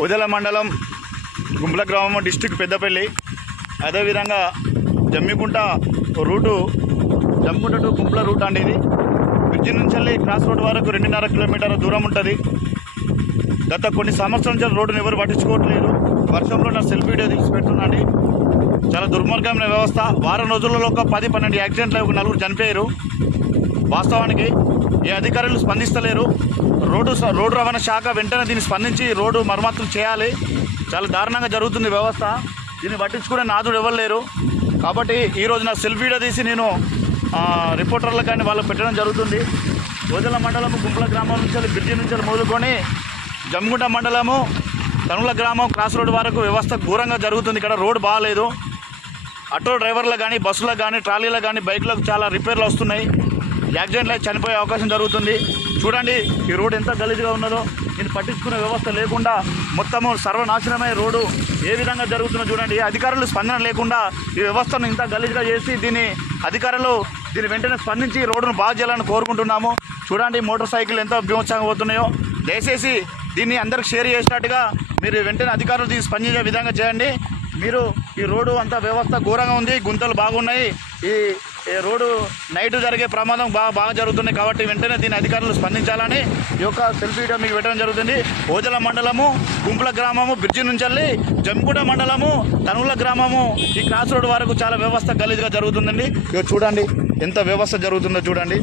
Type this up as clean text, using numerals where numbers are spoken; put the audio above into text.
ఓదెల మండలం గుంపుల గ్రామం డిస్టిక్ పెద్దపల్లి. అదేవిధంగా Jammikunta route Jammikunta to Gumpula route అండి. ఇది బ్రిడ్జి నుంచి వెళ్ళి క్రాస్ రోడ్ వరకు 2.5 కిలోమీటర్ల దూరం ఉంటుంది. గత కొన్ని సంవత్సరాల నుంచి రోడ్డును ఎవరు పట్టించుకోవట్లేదు. వర్షంలో నా సెల్ఫీ వీడియో తీసి పెడుతున్నాండి. చాలా దుర్మార్గమైన వ్యవస్థ. వారం రోజులలో ఒక 10-12 యాక్సిడెంట్లు, ఒక 4 చనిపోయారు. వాస్తవానికి ఈ అధికారులు స్పందిస్తలేరు. రోడ్డు రవాణా శాఖ వెంటనే దీన్ని స్పందించి రోడ్డు మరమ్మతులు చేయాలి. చాలా దారుణంగా జరుగుతుంది వ్యవస్థ. దీన్ని పట్టించుకునే నాదుడు ఎవరు లేరు. కాబట్టి ఈరోజు నా సెల్ఫీ వీడియో తీసి నేను రిపోర్టర్లకు కానీ వాళ్ళకు పెట్టడం జరుగుతుంది. ఓదెల మండలము గుంపుల గ్రామం నుంచి బ్రిడ్జి నుంచి మొదలుకొని జమ్మికుంట మండలము తనుల గ్రామం క్రాస్ రోడ్ వరకు వ్యవస్థ ఘోరంగా జరుగుతుంది. ఇక్కడ రోడ్డు బాగాలేదు. ఆటో డ్రైవర్లకు కానీ, బస్సులకు కానీ, ట్రాలీలకు కానీ, బైకులకు చాలా రిపేర్లు వస్తున్నాయి. యాక్సిడెంట్లు చనిపోయే అవకాశం జరుగుతుంది. చూడండి ఈ రోడ్డు ఎంత గలీజ్గా ఉన్నదో. దీన్ని పట్టించుకునే వ్యవస్థ లేకుండా మొత్తము సర్వనాశనమైన రోడ్డు ఏ విధంగా జరుగుతుందో చూడండి. అధికారులు స్పందన లేకుండా ఈ వ్యవస్థను ఇంత గలీజ్గా చేసి అధికారులు దీన్ని వెంటనే స్పందించి రోడ్డును బాగా చేయాలని కోరుకుంటున్నాము. చూడండి మోటార్ సైకిల్ ఎంత బీభత్సంగా పోతున్నాయో. దయచేసి దీన్ని అందరికి షేర్ చేసినట్టుగా మీరు వెంటనే అధికారులు దీన్ని స్పందించే విధంగా చేయండి. మీరు ఈ రోడ్డు అంతా వ్యవస్థ ఘోరంగా ఉంది. గుంతలు బాగున్నాయి. ఈ రోడ్డు నైట్ జరిగే ప్రమాదం బాగా జరుగుతున్నాయి. కాబట్టి వెంటనే దీని అధికారులు స్పందించాలని ఈ యొక్క సెల్ఫీ వీడియో మీకు పెట్టడం జరుగుతుంది. ఓదెల మండలము గుంపుల గ్రామము బ్రిడ్జి నుంచి వెళ్ళి జమ్మికుంట మండలము తనుల గ్రామము ఈ క్రాస్ రోడ్ వరకు చాలా వ్యవస్థ గలీజ్గా జరుగుతుందండి. చూడండి ఎంత వ్యవస్థ జరుగుతుందో చూడండి.